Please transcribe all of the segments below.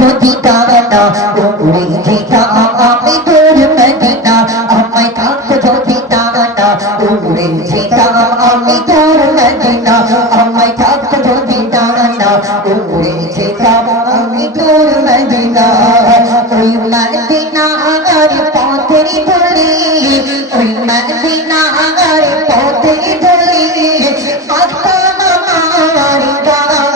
যদি ডানা উড়ে যেতাম আমি তোর মদিনা আমায় থাকতো যদি ডানা উড়ে যেতাম আমি তোর মদিনা আমায় থাকতো যদি ডানা উড়ে যেতাম আমি তোর মদিনা ওই মদিনার পথের ধরে ওই মদিনার পথের ধরে আসতাম আমার গায়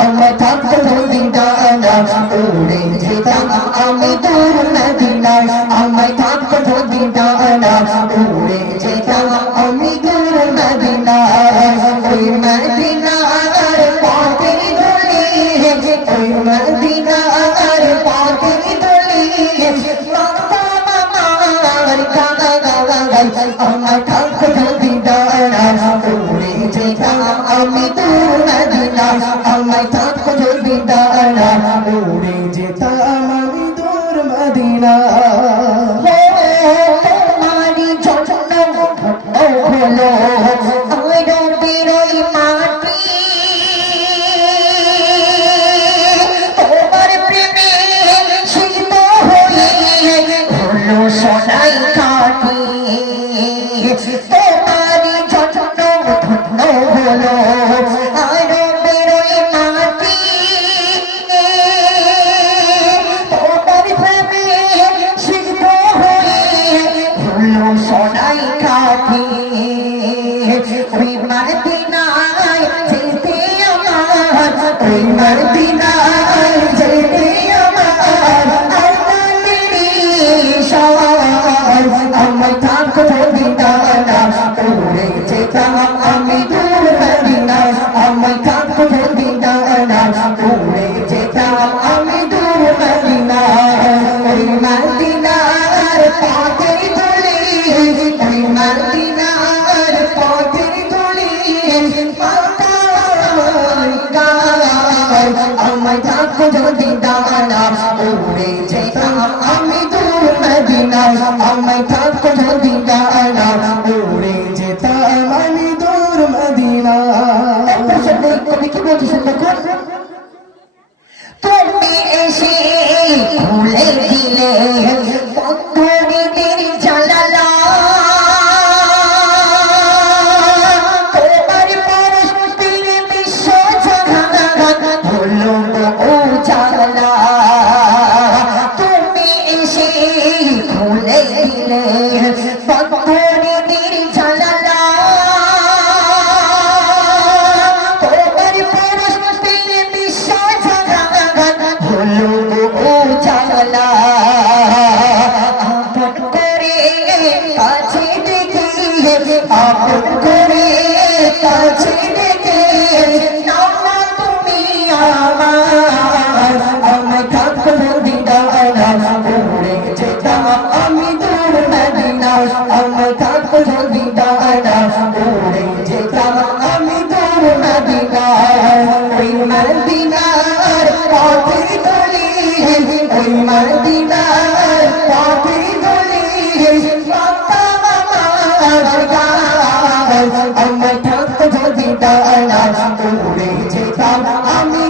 আমায় থাকতো যদি ডানা উড়ে যেতাম আমি তোর মদিনা আমায় থাকতো যদি ডানা উড়ে যেতাম আমি তোর মদিনা ওই মদিনার পথের ধরে ওই মদিনার পথের ধরে আসতাম আমার গায় আমায় থাকতো যদি ডানা উড়ে যেতাম আমি তোর মদিনা আমায় থাকতো যদি ডানা উড়ে যেতাম আমি তোর মদিনা তোমারি জন্য হলো আমার বেরোই মাটি তোমার প্রেমে সিদ্ধ হয়ে হলো সোনাই কাটি তোমারি জন্য হলো আর বেরোই মাটি তোমার প্রেমে সিদ্ধ হয়ে হলো সোনাই কাটি ওই মদিনায় যেতে আমার ওই মদিনায় যেতে আমার আল্লাহরই শরণ আমায় থাকতো যদি ডানা উড়ে যেতাম আমি তোর মদিনা আমায় থাকতো যদি ডানা উড়ে যেতাম আমি তোর মদিনা ওই মদিনার পথের ধরে ওই মদিনার পথের ধরে আমায় থাকতো যদি ডানা উড়ে যেতাম আমি তোর মদিনা আমায় থাকতো যদি ডানা উড়ে যেতাম আমি তোর মদিনা কবি কি বলছেন দেখুন তুমি এসে খুলে দিলে বন্ধুদের জানালা তোমার পরশে বিশ্ব জাহান হলো উজালা তুমি এসে খুলে দিলে বন্ধুদের জানালা তোমার পরশে বিশ্ব জাহান হলো উজালা আপন করে কাছে ডেকে আপন করে কাছে ডেকে নাও না তুমি আমার আমায় থাকতো যদি ডানা উড়ে যেতাম আমি তোর মদিনা আমায় থাকতো যদি ডানা উড়ে যেতাম আমি তোর মদিনা ওই মদিনার পথের ধরে ওই মদিনার পথের ধরে আসতাম আমার গায় আমায় থাকতো যদি ডানা উড়ে যেতাম আমি